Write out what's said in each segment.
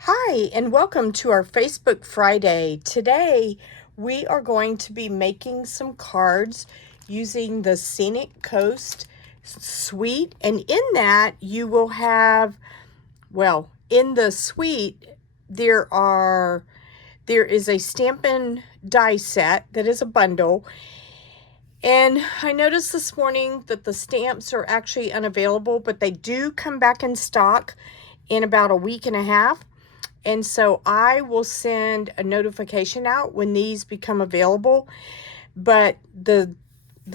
Hi, and welcome to our Facebook Friday. Today, we are going to be making some cards using the Scenic Coast suite. And in that, you will have, well, in the suite, there is a Stampin' die set that is a bundle. And I noticed this morning that the stamps are actually unavailable, but they do come back in stock in about a week and a half. And so I will send a notification out when these become available. But the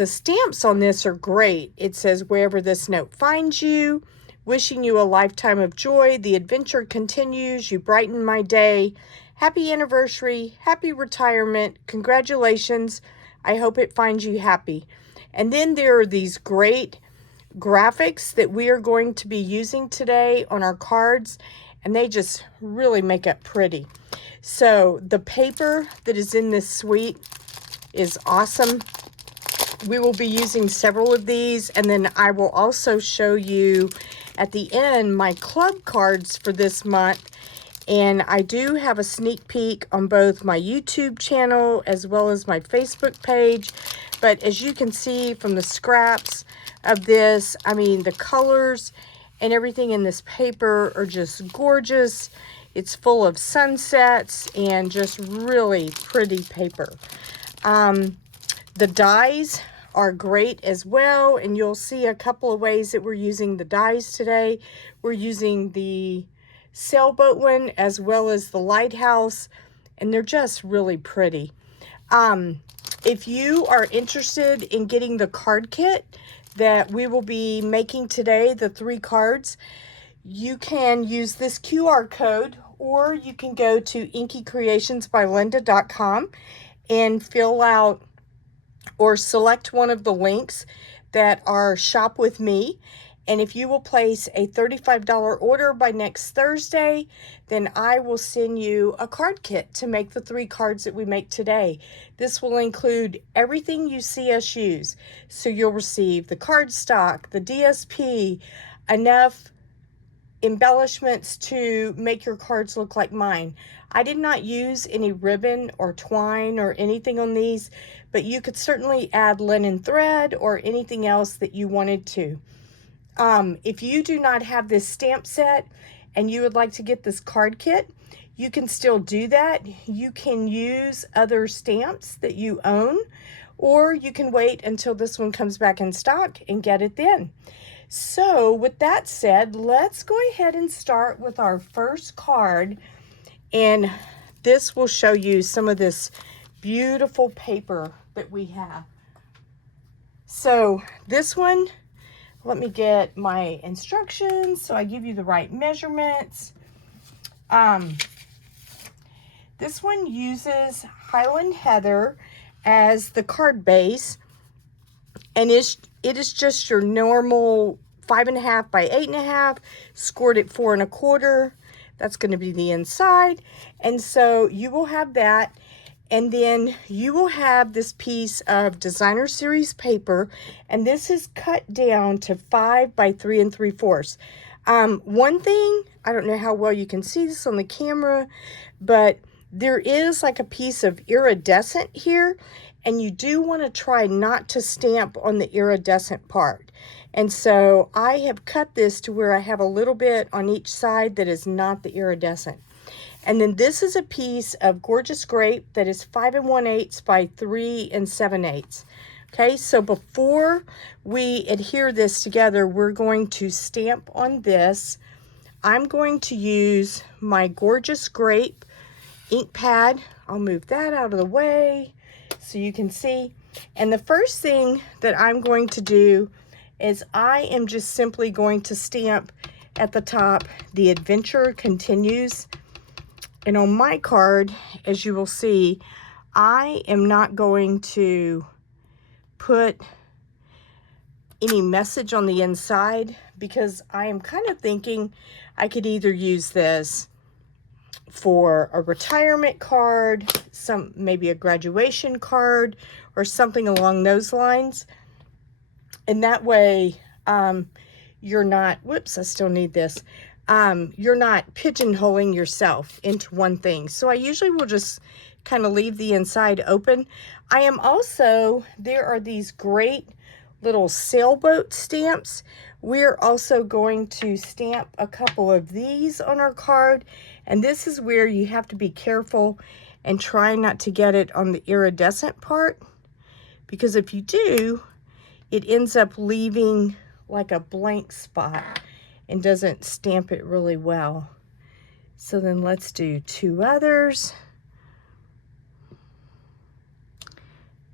stamps on this are great. It says, "Wherever this note finds you, wishing you a lifetime of joy. The adventure continues. You brighten my day. Happy anniversary. Happy retirement. Congratulations. I hope it finds you happy." And then there are these great graphics that we are going to be using today on our cards, and they just really make it pretty. So the paper that is in this suite is awesome. We will be using several of these, and then I will also show you at the end my club cards for this month. And I do have a sneak peek on both my YouTube channel as well as my Facebook page. But as you can see from the scraps of this, I mean, the colors and everything in this paper are just gorgeous. It's full of sunsets and just really pretty paper. The dies are great as well, and you'll see a couple of ways that we're using the dies today. We're using the sailboat one as well as the lighthouse, and they're just really pretty. If you are interested in getting the card kit that we will be making today, the 3 cards, you can use this QR code, or you can go to inkycreationsbylinda.com and fill out or select one of the links that are Shop with Me. And if you will place a $35 order by next Thursday, then I will send you a card kit to make the 3 cards that we make today. This will include everything you see us use. So you'll receive the cardstock, the DSP, enough embellishments to make your cards look like mine. I did not use any ribbon or twine or anything on these, but you could certainly add linen thread or anything else that you wanted to. If you do not have this stamp set and you would like to get this card kit, you can still do that. You can use other stamps that you own, or you can wait until this one comes back in stock and get it then. So with that said, let's go ahead and start with our first card, and this will show you some of this beautiful paper that we have. So this one, let me get my instructions so I give you the right measurements. This one uses Highland Heather as the card base, and it is just your normal 5.5 by 8.5, scored at 4 1/4. That's going to be the inside, and so you will have that. And then you will have this piece of designer series paper, and this is cut down to 5 by 3 3/4. One thing, I don't know how well you can see this on the camera, but there is like a piece of iridescent here, and you do want to try not to stamp on the iridescent part. And so I have cut this to where I have a little bit on each side that is not the iridescent. And then this is a piece of gorgeous grape that is 5 1/8 by 3 7/8. Okay, so before we adhere this together, we're going to stamp on this. I'm going to use my gorgeous grape ink pad. I'll move that out of the way so you can see. And the first thing that I'm going to do is I am just simply going to stamp at the top, "The Adventure Continues." And on my card, as you will see, I am not going to put any message on the inside because I am kind of thinking I could either use this for a retirement card, maybe a graduation card, or something along those lines. And that way, you're not, whoops, I still need this. you're not pigeonholing yourself into one thing. So I usually will just kind of leave the inside open. I am also, there are these great little sailboat stamps. We're also going to stamp a couple of these on our card. And this is where you have to be careful and try not to get it on the iridescent part, because if you do, it ends up leaving like a blank spot and doesn't stamp it really well. So then let's do 2 others.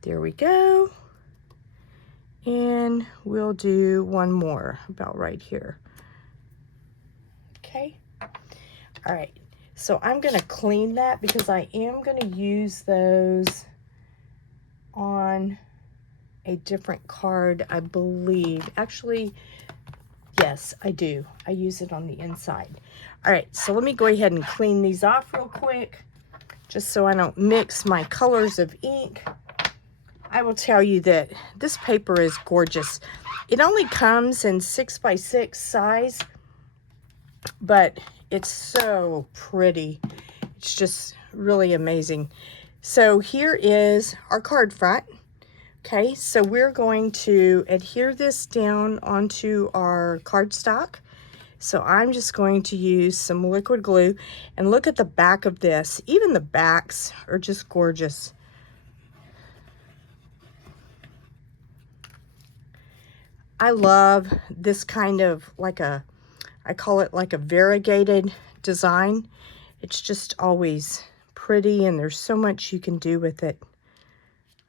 There we go. And we'll do 1 more about right here. Okay. All right. So I'm going to clean that because I am going to use those on a different card, I believe. Actually, yes, I do. I use it on the inside. All right, so let me go ahead and clean these off real quick, just so I don't mix my colors of ink. I will tell you that this paper is gorgeous. It only comes in 6x6 size, but it's so pretty. It's just really amazing. So here is our card front. Okay, so we're going to adhere this down onto our cardstock. So I'm just going to use some liquid glue, and look at the back of this. Even the backs are just gorgeous. I love this kind of like a, I call it like a variegated design. It's just always pretty, and there's so much you can do with it.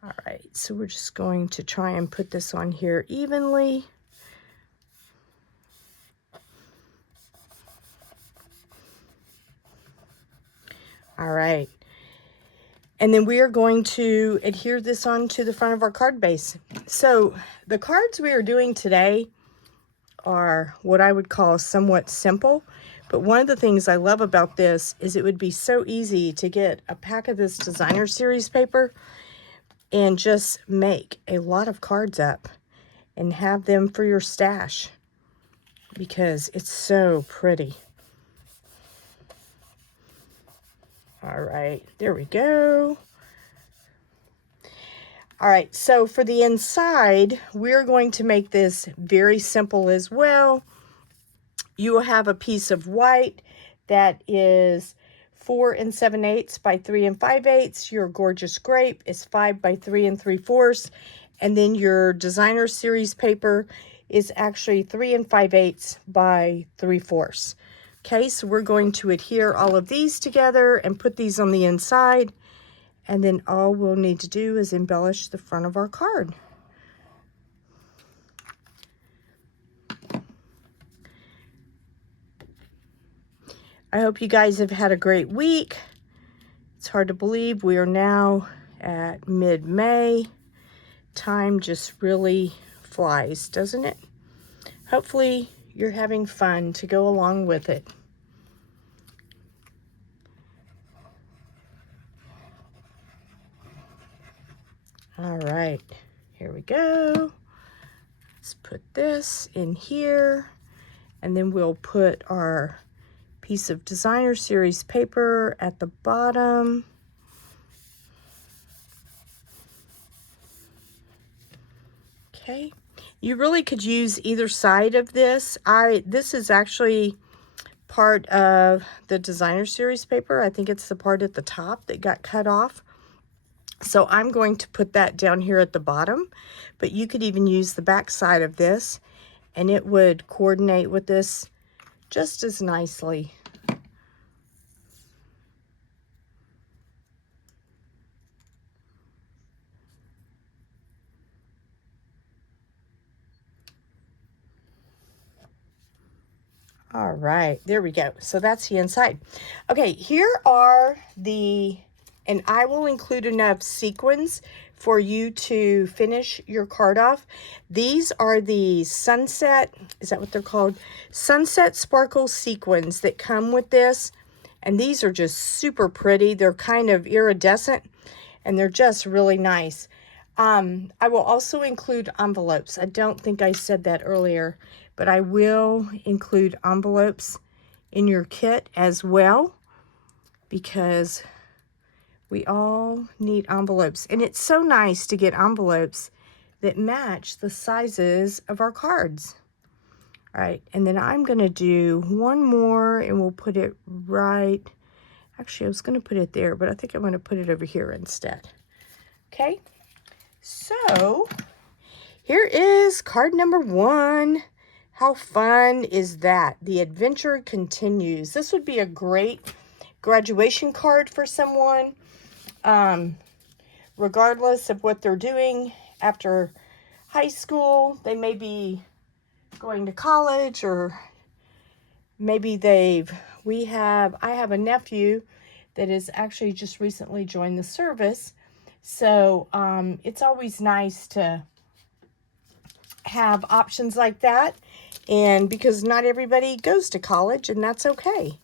All right, so we're just going to try and put this on here evenly. All right, and then we are going to adhere this onto the front of our card base. So the cards we are doing today are what I would call somewhat simple, but one of the things I love about this is it would be so easy to get a pack of this designer series paper and just make a lot of cards up and have them for your stash, because it's so pretty. All right, there we go. All right, so for the inside, we're going to make this very simple as well. You will have a piece of white that is 4 7/8 by 3 5/8. Your gorgeous grape is 5 by 3 3/4. And then your designer series paper is actually 3 5/8 by 3/4. Okay, so we're going to adhere all of these together and put these on the inside. And then all we'll need to do is embellish the front of our card. I hope you guys have had a great week. It's hard to believe we are now at mid-May. Time just really flies, doesn't it? Hopefully you're having fun to go along with it. All right, here we go. Let's put this in here, and then we'll put our piece of designer series paper at the bottom. Okay, you really could use either side of this. This is actually part of the designer series paper. I think it's the part at the top that got cut off. So I'm going to put that down here at the bottom, but you could even use the back side of this, and it would coordinate with this just as nicely. All right, there we go. So that's the inside. Okay, here are the, and I will include enough sequins for you to finish your card off. These are the sunset, is that what they're called? Sunset sparkle sequins that come with this. And these are just super pretty. They're kind of iridescent, and they're just really nice. I will also include envelopes. I don't think I said that earlier, but I will include envelopes in your kit as well, because we all need envelopes. And it's so nice to get envelopes that match the sizes of our cards. All right, and then I'm gonna do one more and we'll put it right, actually I was gonna put it there, but I think I'm gonna put it over here instead. Okay, so here is card number 1. How fun is that? The adventure continues. This would be a great graduation card for someone, regardless of what they're doing after high school. They may be going to college, or maybe I have a nephew that has actually just recently joined the service. So it's always nice to have options like that, and because not everybody goes to college, and that's okay.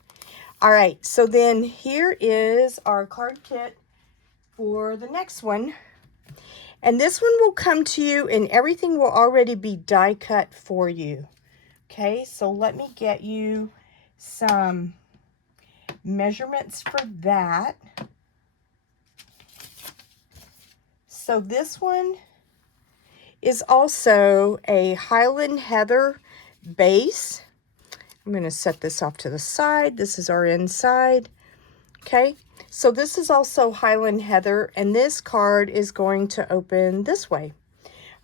All right, so then here is our card kit for the next one. And this one will come to you and everything will already be die cut for you. Okay, so let me get you some measurements for that. So this one is also a Highland Heather base. I'm going to set this off to the side. This is our inside. Okay, so this is also Highland Heather, and this card is going to open this way.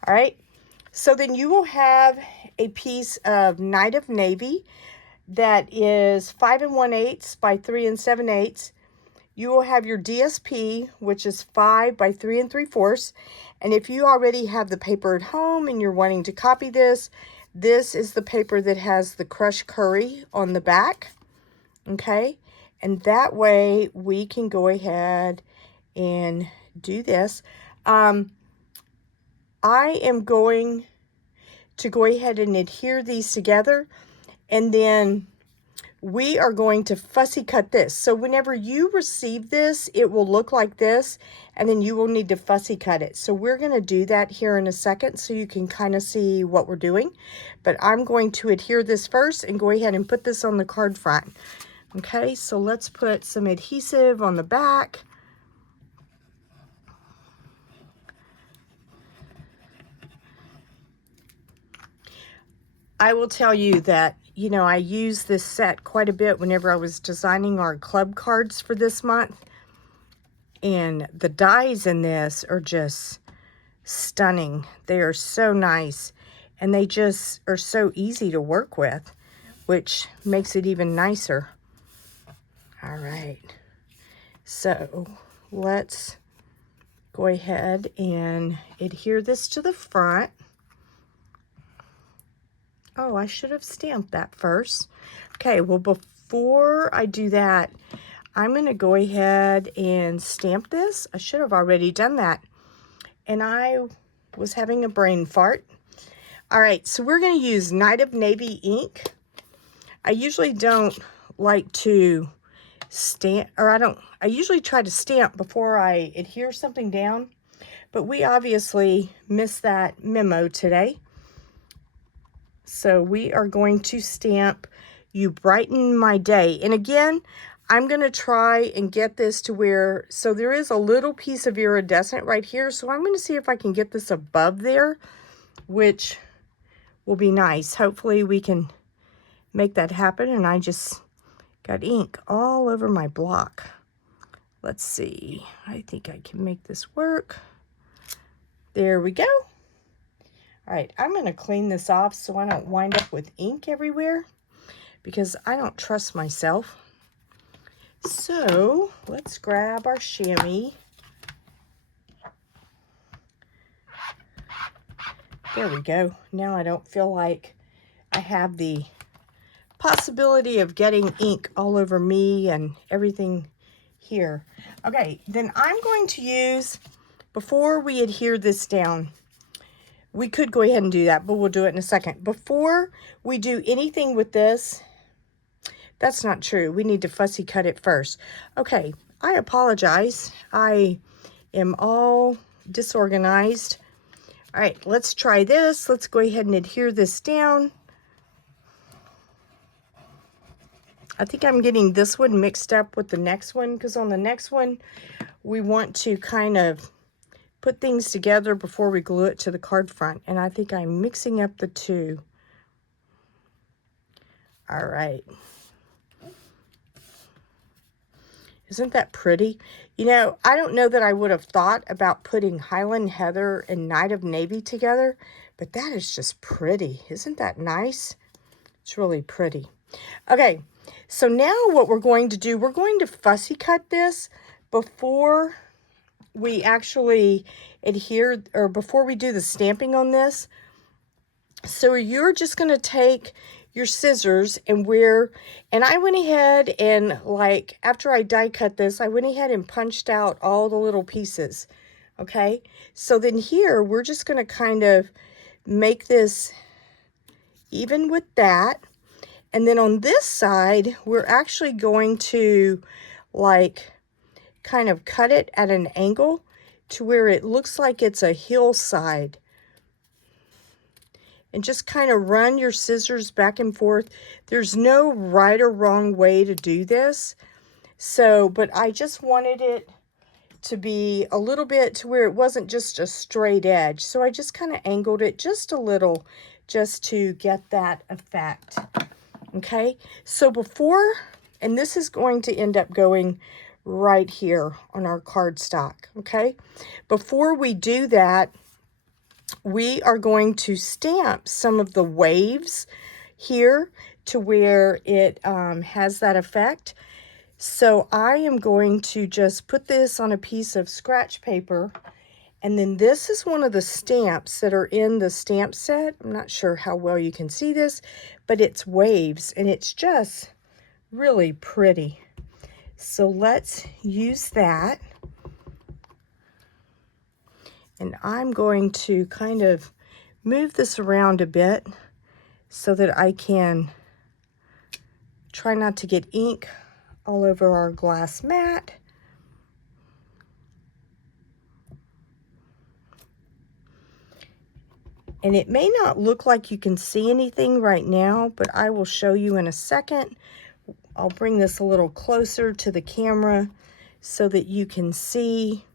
All right, so then you will have a piece of Night of Navy that is 5 1/8 by 3 7/8. You will have your DSP, which is 5 by 3 3/4. And if you already have the paper at home and you're wanting to copy this, this is the paper that has the crushed curry on the back. Okay, and that way we can go ahead and do this. I am going to go ahead and adhere these together, and then we are going to fussy cut this. So whenever you receive this, it will look like this, and then you will need to fussy cut it. So we're going to do that here in a second so you can kind of see what we're doing. But I'm going to adhere this first and go ahead and put this on the card front. Okay, so let's put some adhesive on the back. I will tell you that, you know, I used this set quite a bit whenever I was designing our club cards for this month. And the dies in this are just stunning. They are so nice. And they just are so easy to work with, which makes it even nicer. All right. So let's go ahead and adhere this to the front. Oh, I should have stamped that first. Okay, well, before I do that, I'm going to go ahead and stamp this. I should have already done that. And I was having a brain fart. All right, so we're going to use Night of Navy ink. I usually don't like to stamp, or I usually try to stamp before I adhere something down. But we obviously missed that memo today. So we are going to stamp You Brighten My Day. And again, I'm going to try and get this to where, so there is a little piece of iridescent right here. So I'm going to see if I can get this above there, which will be nice. Hopefully we can make that happen. And I just got ink all over my block. Let's see. I think I can make this work. There we go. All right, I'm going to clean this off so I don't wind up with ink everywhere, because I don't trust myself. So let's grab our chamois. There we go. Now I don't feel like I have the possibility of getting ink all over me and everything here. Okay, then I'm going to use, before we adhere this down, we could go ahead and do that, but we'll do it in a second. Before we do anything with this, that's not true. We need to fussy cut it first. Okay, I apologize. I am all disorganized. All right, let's try this. Let's go ahead and adhere this down. I think I'm getting this one mixed up with the next one, because on the next one, we want to kind of put things together before we glue it to the card front. And I think I'm mixing up the two. All right. Isn't that pretty? You know, I don't know that I would have thought about putting Highland Heather and Night of Navy together, but that is just pretty. Isn't that nice? It's really pretty. Okay, so now what we're going to do, we're going to fussy cut this before we actually adhere, or before we do the stamping on this. So you're just going to take your scissors and I went ahead and, like, after I die cut this, I went ahead and punched out all the little pieces. Okay, so then here we're just going to kind of make this even with that. And then on this side, we're actually going to, like, kind of cut it at an angle to where it looks like it's a hillside. And just kind of run your scissors back and forth. There's no right or wrong way to do this. So, but I just wanted it to be a little bit to where it wasn't just a straight edge. So I just kind of angled it just a little just to get that effect. Okay, so before, and this is going to end up going right here on our cardstock. Okay, before we do that, we are going to stamp some of the waves here to where it has that effect. So I am going to just put this on a piece of scratch paper, and then this is one of the stamps that are in the stamp set. I'm not sure how well you can see this, but it's waves, and it's just really pretty. So let's use that. And I'm going to kind of move this around a bit so that I can try not to get ink all over our glass mat. And it may not look like you can see anything right now, but I will show you in a second. I'll bring this a little closer to the camera so that you can see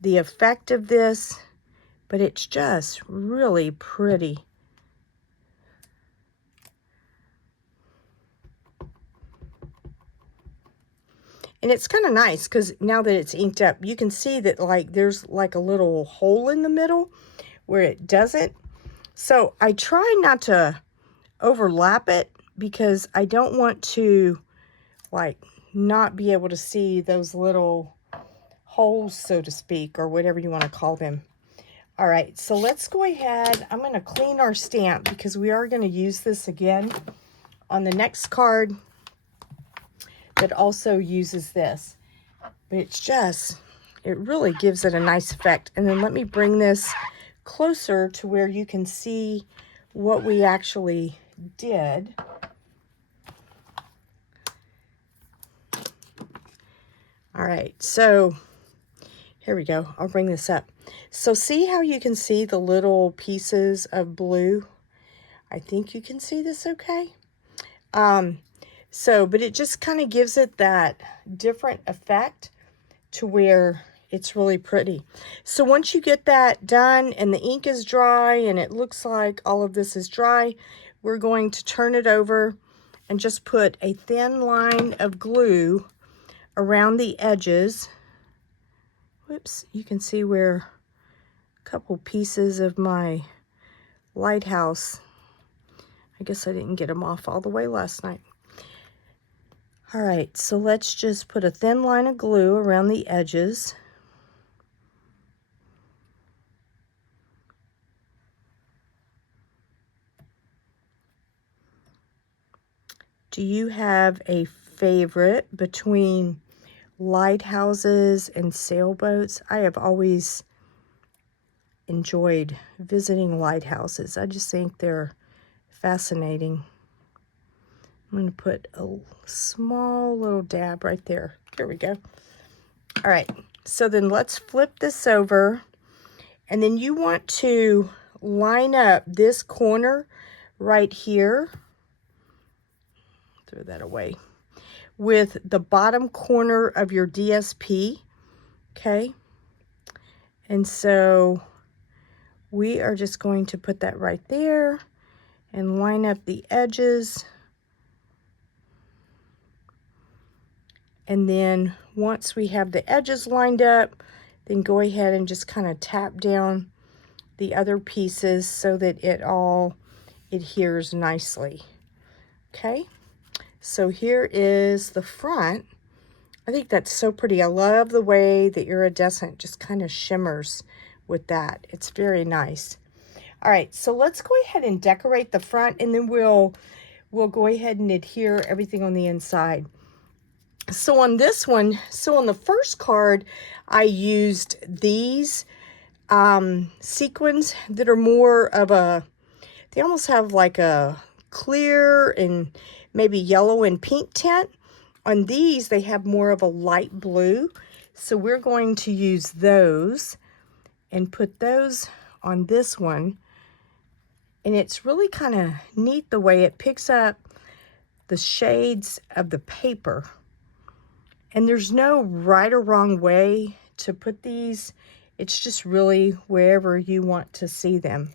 the effect of this, but it's just really pretty. And it's kind of nice because now that it's inked up, you can see that, like, there's like a little hole in the middle where it doesn't. So I try not to overlap it because I don't want to, like, not be able to see those little holes, so to speak, or whatever you want to call them. All right, so let's go ahead. I'm going to clean our stamp because we are going to use this again on the next card that also uses this. But it's just, it really gives it a nice effect. And then let me bring this closer to where you can see what we actually did. All right, so here we go. I'll bring this up. So see how you can see the little pieces of blue? I think you can see this okay. But it just kind of gives it that different effect to where it's really pretty. So once you get that done and the ink is dry and it looks like all of this is dry, we're going to turn it over and just put a thin line of glue around the edges. Whoops, you can see where a couple pieces of my lighthouse, I guess I didn't get them off all the way last night. All right, so let's just put a thin line of glue around the edges. Do you have a favorite between lighthouses and sailboats? I have always enjoyed visiting lighthouses. I just think they're fascinating. I'm going to put a small little dab right there. There we go. All right, so then let's flip this over, and then you want to line up this corner right here. Throw that away. with the bottom corner of your DSP, okay? And so we are just going to put that right there and line up the edges. And then once we have the edges lined up, then go ahead and just kind of tap down the other pieces so that it all adheres nicely. Okay, so here is the front. I think that's so pretty. I love the way the iridescent just kind of shimmers with that. It's very nice. All right, so let's go ahead and decorate the front, and then we'll go ahead and adhere everything on the inside. So on this one, so on the first card, I used these sequins that are more of a, they almost have like a clear and maybe yellow and pink tint. On these, they have more of a light blue. So we're going to use those and put those on this one. And it's really kind of neat the way it picks up the shades of the paper. And there's no right or wrong way to put these. It's just really wherever you want to see them.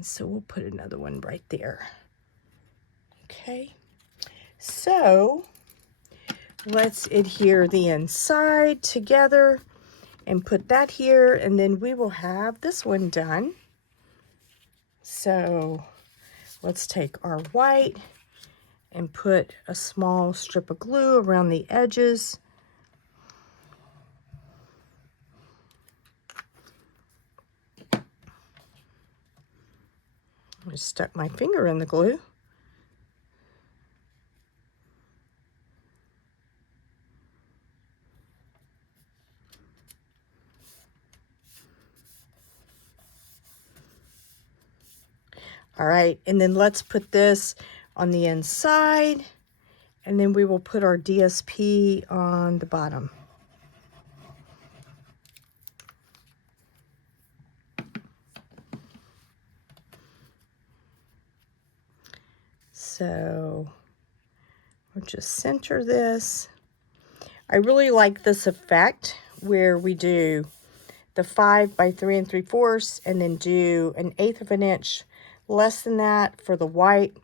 So we'll put another one right there. Okay. So let's adhere the inside together and put that here, and then we will have this one done. So let's take our white and put a small strip of glue around the edges. I just stuck my finger in the glue. All right, and then let's put this on the inside, and then we will put our DSP on the bottom. So we'll just center this. I really like this effect where we do the 5 by 3 3/4 and then do 1/8 of an inch less than that for the white.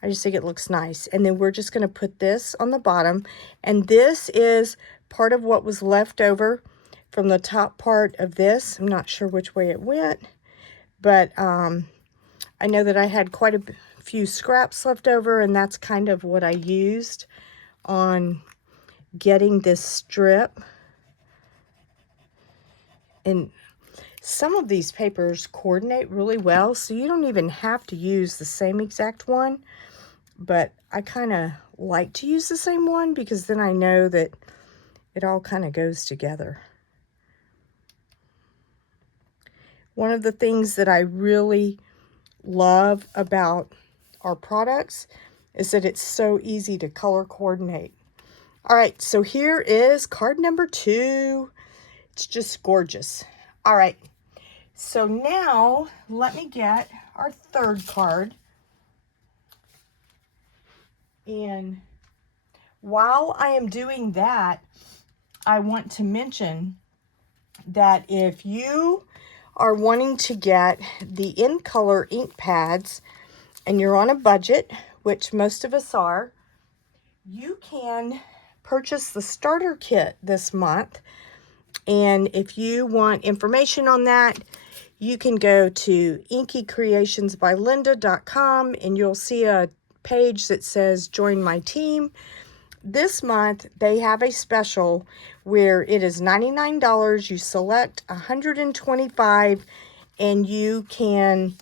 I just think it looks nice. And then we're just going to put this on the bottom. And this is part of what was left over from the top part of this. I'm not sure which way it went, but I know that I had quite a few scraps left over, and that's kind of what I used on getting this strip. And some of these papers coordinate really well, so you don't even have to use the same exact one. But I kind of like to use the same one because then I know that it all kind of goes together. One of the things that I really love about our products is that it's so easy to color coordinate. All right, so here is card number 2. It's just gorgeous. All right, so now let me get our third card. And while I am doing that, I want to mention that if you are wanting to get the in color ink pads and you're on a budget, which most of us are, you can purchase the starter kit this month. And if you want information on that, you can go to inkycreationsbylinda.com and you'll see a page that says join my team. This month they have a special where it is $99. You select 125 and you can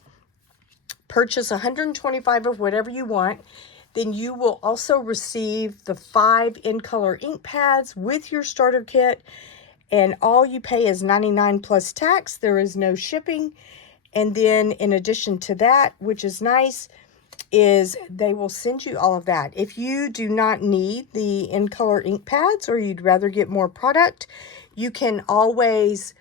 purchase 125 of whatever you want. Then you will also receive the 5 in color ink pads with your starter kit, and all you pay is $99 plus tax. There is no shipping. And then in addition to that, which is nice, is they will send you all of that. If you do not need the in color ink pads or you'd rather get more product, you can always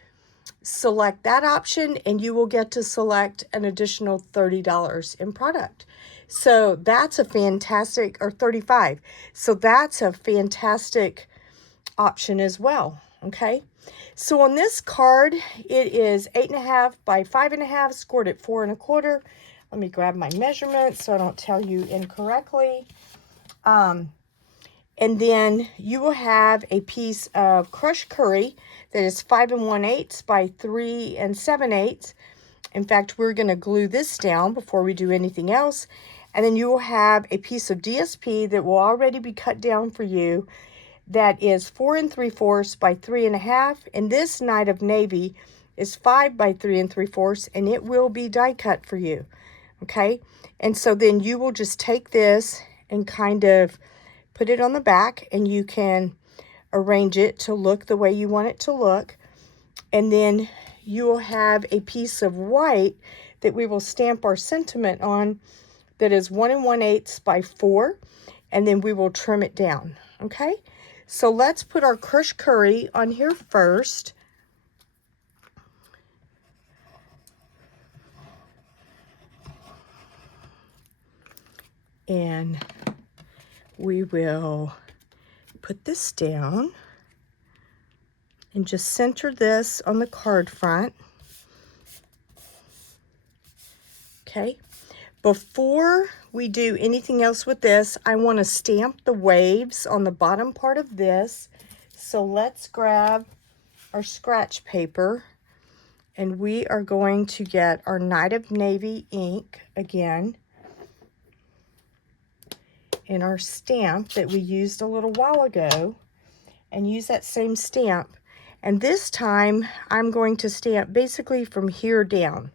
select that option and you will get to select an additional $30 in product. So that's a fantastic, or 35. So that's a fantastic option as well, okay? So on this card, it is 8.5 by 5.5, scored at 4 1/4. Let me grab my measurements so I don't tell you incorrectly. And then you will have a piece of crushed curry that is 5 1/8 by 3 7/8. In fact, we're going to glue this down before we do anything else. And then you will have a piece of DSP that will already be cut down for you. That is 4 3/4 by 3 1/2. And this Night of Navy is 5 by 3 3/4, and it will be die cut for you. Okay. And so then you will just take this and kind of put it on the back, and you can arrange it to look the way you want it to look. And then you will have a piece of white that we will stamp our sentiment on that is 1 1/8 by 4, and then we will trim it down. Okay, so let's put our crushed curry on here first. And we will put this down and just center this on the card front. Okay, before we do anything else with this, I want to stamp the waves on the bottom part of this. So let's grab our scratch paper, and we are going to get our Night of Navy ink again, and our stamp that we used a little while ago, and use that same stamp. And this time I'm going to stamp basically from here down.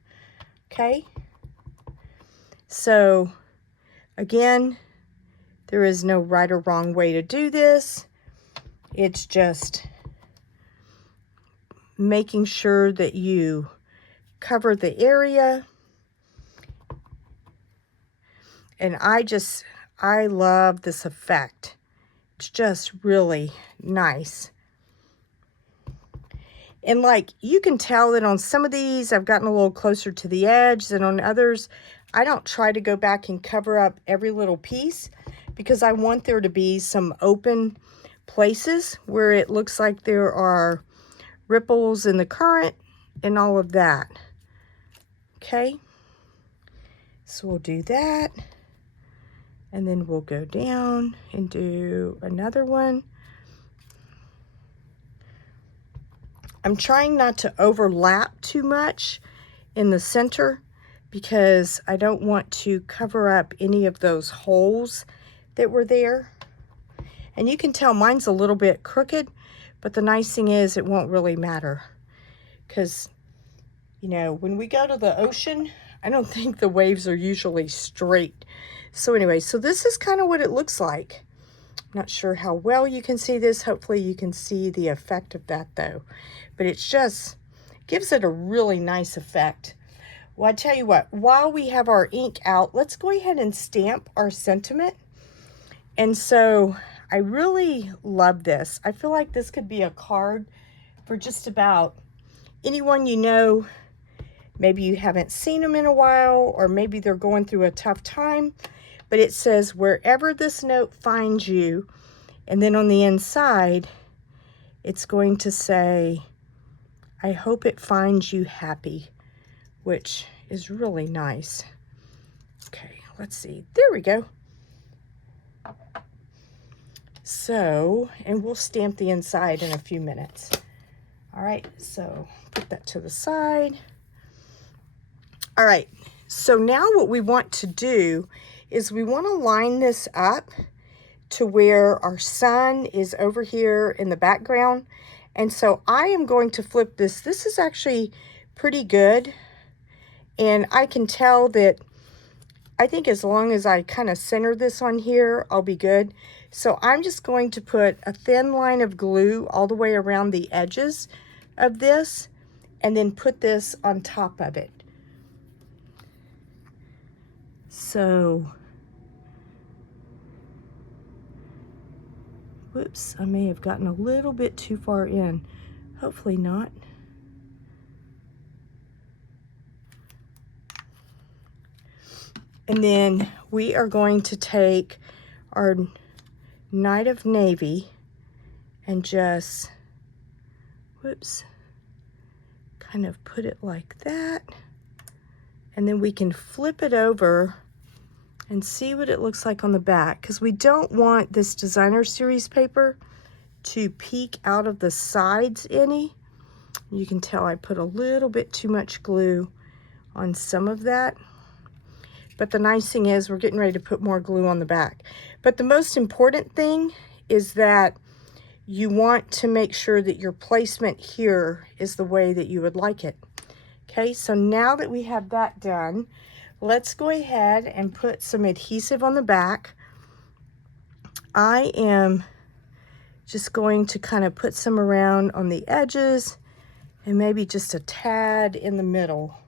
Okay, so again, there is no right or wrong way to do this. It's just making sure that you cover the area. And I love this effect. It's just really nice. And like, you can tell that on some of these, I've gotten a little closer to the edge than on others. I don't try to go back and cover up every little piece, because I want there to be some open places where it looks like there are ripples in the current and all of that. Okay, so we'll do that. And then we'll go down and do another one. I'm trying not to overlap too much in the center, because I don't want to cover up any of those holes that were there. And you can tell mine's a little bit crooked, but the nice thing is it won't really matter, because, you know, when we go to the ocean, I don't think the waves are usually straight. So anyway, so this is kind of what it looks like. I'm not sure how well you can see this. Hopefully you can see the effect of that though. But it's just gives it a really nice effect. Well, I tell you what, while we have our ink out, let's go ahead and stamp our sentiment. And so I really love this. I feel like this could be a card for just about anyone you know. Maybe you haven't seen them in a while, or maybe they're going through a tough time. But it says, wherever this note finds you. And then on the inside, it's going to say, I hope it finds you happy, which is really nice. Okay, let's see. There we go. So, and we'll stamp the inside in a few minutes. All right, so put that to the side. All right, so now what we want to do is we want to line this up to where our sun is over here in the background. And so I am going to flip this. This is actually pretty good. And I can tell that, I think as long as I kind of center this on here, I'll be good. So I'm just going to put a thin line of glue all the way around the edges of this, and then put this on top of it. So, whoops, I may have gotten a little bit too far in. Hopefully not. And then we are going to take our Night of Navy and just, whoops, kind of put it like that. And then we can flip it over and see what it looks like on the back, because we don't want this designer series paper to peek out of the sides any. You can tell I put a little bit too much glue on some of that. But the nice thing is we're getting ready to put more glue on the back. But the most important thing is that you want to make sure that your placement here is the way that you would like it. Okay, so now that we have that done, let's go ahead and put some adhesive on the back. I am just going to kind of put some around on the edges and maybe just a tad in the middle.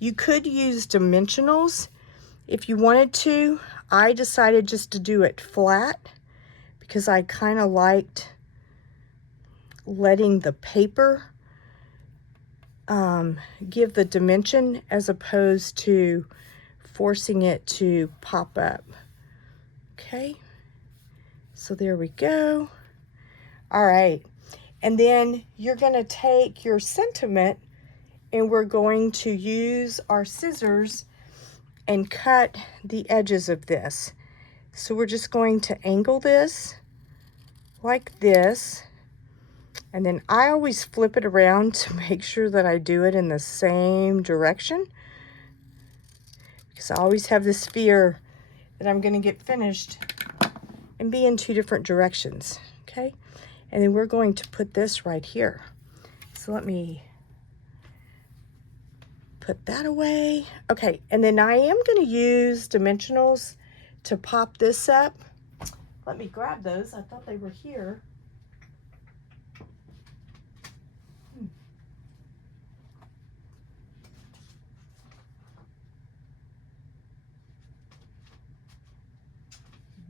You could use dimensionals if you wanted to. I decided just to do it flat because I kind of liked letting the paper give the dimension as opposed to forcing it to pop up. Okay, so there we go. All right, and then you're going to take your sentiment and we're going to use our scissors and cut the edges of this. So we're just going to angle this like this. And then I always flip it around to make sure that I do it in the same direction, because I always have this fear that I'm going to get finished and be in two different directions. Okay, and then we're going to put this right here. So let me put that away. Okay, and then I am going to use dimensionals to pop this up. Let me grab those. I thought they were here.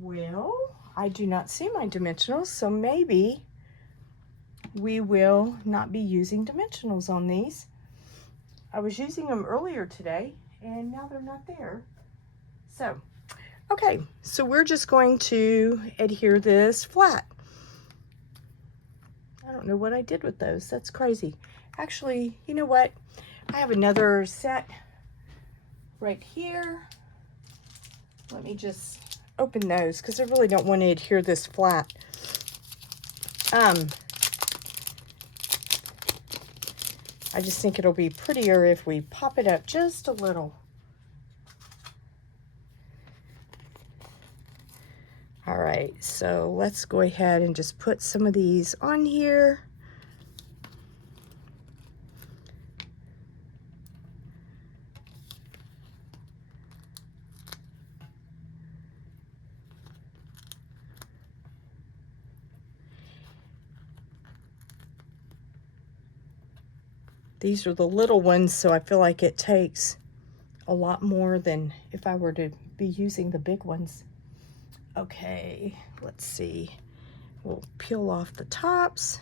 Well, I do not see my dimensionals, so maybe we will not be using dimensionals on these. I was using them earlier today, and now they're not there. So, okay, so we're just going to adhere this flat. I don't know what I did with those. That's crazy. Actually, you know what? I have another set right here. Let me just open those because I really don't want to adhere this flat. I just think it'll be prettier if we pop it up just a little. All right, so let's go ahead and just put some of these on here. These are the little ones, so I feel like it takes a lot more than if I were to be using the big ones. Okay, let's see. We'll peel off the tops.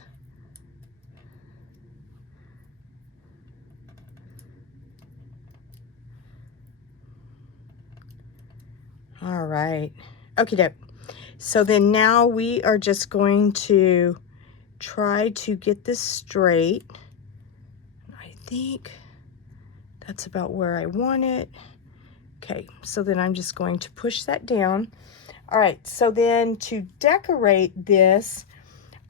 All right. Okay, doke. So then now we are just going to try to get this straight. I think that's about where I want it. Okay, so then I'm just going to push that down. All right, so then to decorate this,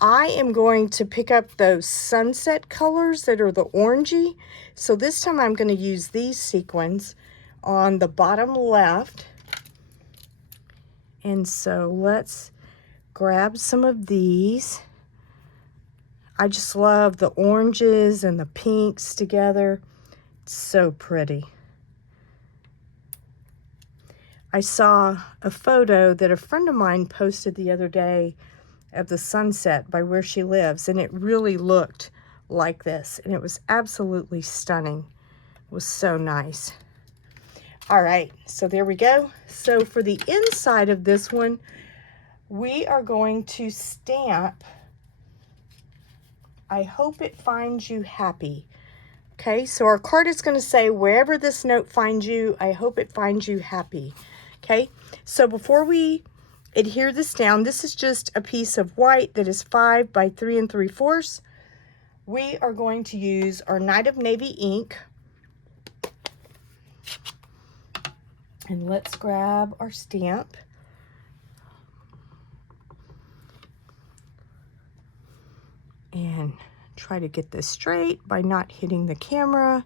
I am going to pick up those sunset colors that are the orangey. So this time I'm going to use these sequins on the bottom left. And so let's grab some of these. I just love the oranges and the pinks together. It's so pretty. I saw a photo that a friend of mine posted the other day of the sunset by where she lives, and it really looked like this, and it was absolutely stunning. It was so nice. All right, so there we go. So for the inside of this one, we are going to stamp, I hope it finds you happy. Okay, so our card is going to say, wherever this note finds you, I hope it finds you happy. Okay, so before we adhere this down, this is just a piece of white that is 5 by 3 3/4. We are going to use our Night of Navy ink. And let's grab our stamp. And try to get this straight by not hitting the camera.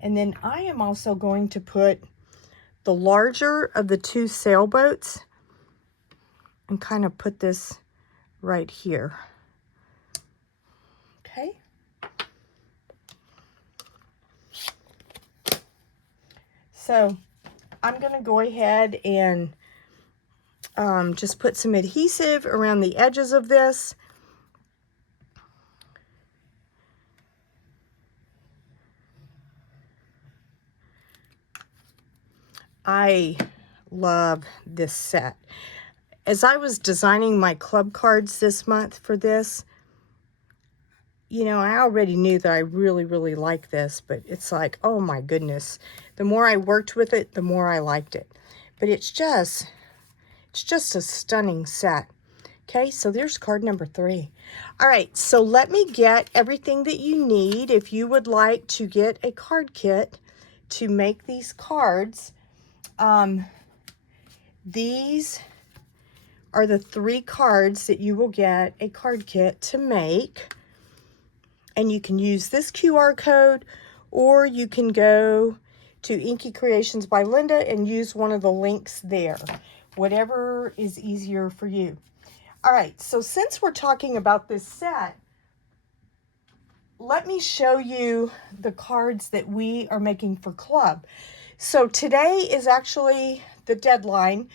And then I am also going to put the larger of the two sailboats and kind of put this right here. Okay. So I'm going to go ahead and just put some adhesive around the edges of this. I love this set. As I was designing my club cards this month for this, you know, I already knew that I really, really like this, but it's like, oh my goodness. The more I worked with it, the more I liked it. But it's just a stunning set. Okay, so there's card number 3. All right, so let me get everything that you need if you would like to get a card kit to make these cards. These are the 3 cards that you will get a card kit to make. And you can use this QR code, or you can go to Inky Creations by Linda and use one of the links there. Whatever is easier for you. All right, so since we're talking about this set, let me show you the cards that we are making for club. So today is actually the deadline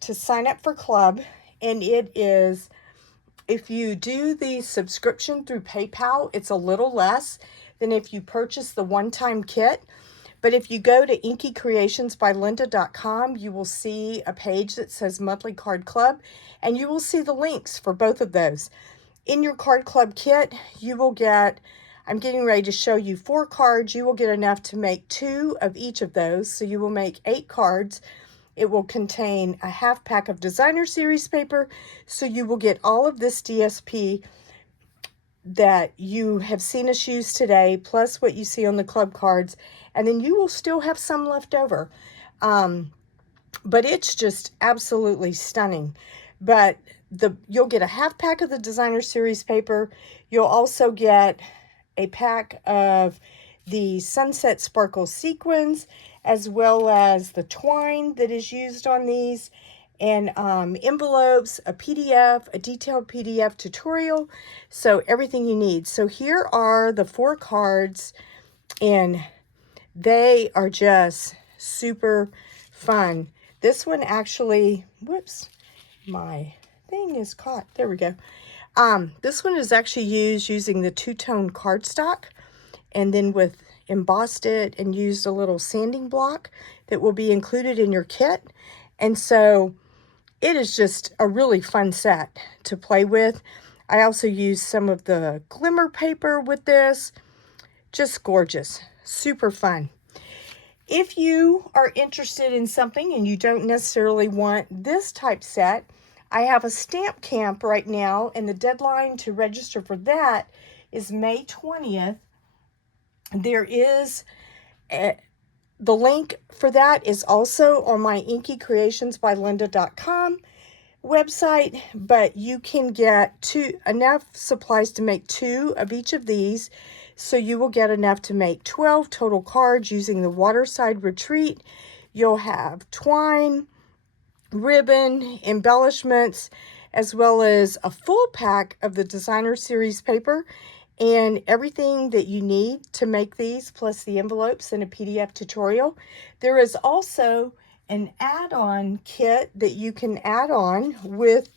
to sign up for club, and it is, if you do the subscription through PayPal, it's a little less than if you purchase the one-time kit. But if you go to inkycreationsbylinda.com, you will see a page that says Monthly Card Club, and you will see the links for both of those. In your Card Club kit, you will get, I'm getting ready to show you 4 cards. You will get enough to make 2 of each of those, so you will make 8 cards. It will contain a half pack of designer series paper, so you will get all of this DSP that you have seen us use today, plus what you see on the club cards, and then you will still have some left over. But it's just absolutely stunning. But you'll get a half pack of the designer series paper. You'll also get a pack of the Sunset Sparkle sequins, as well as the twine that is used on these, and envelopes, a PDF, a detailed PDF tutorial, so everything you need. So here are the 4 cards, and they are just super fun. This one actually, whoops, my thing is caught. There we go. This one is actually using the 2-tone cardstock, and then embossed it and used a little sanding block that will be included in your kit. And so it is just a really fun set to play with. I also used some of the glimmer paper with this. Just gorgeous, super fun. If you are interested in something and you don't necessarily want this type set, I have a stamp camp right now, and the deadline to register for that is May 20th. There is the link for that is also on my inkycreationsbylinda.com website, but you can get enough supplies to make 2 of each of these, so you will get enough to make 12 total cards using the Waterside Retreat. You'll have twine, ribbon, embellishments, as well as a full pack of the designer series paper and everything that you need to make these, plus the envelopes and a PDF tutorial. There is also an add-on kit that you can add on with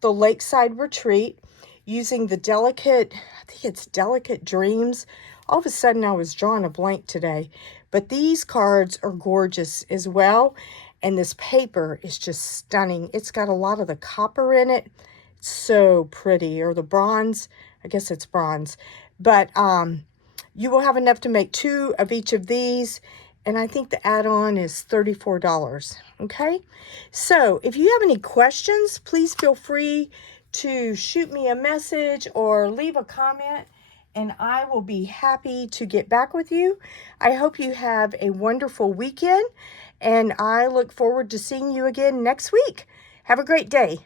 the Lakeside Retreat using the Delicate, I think it's Delicate Dreams. All of a sudden I was drawing a blank today, but these cards are gorgeous as well, and this paper is just stunning. It's got a lot of the copper in it. It's so pretty, or the bronze. I guess it's bronze, But you will have enough to make 2 of each of these, and I think the add-on is $34, okay? So if you have any questions, please feel free to shoot me a message or leave a comment, and I will be happy to get back with you. I hope you have a wonderful weekend, and I look forward to seeing you again next week. Have a great day.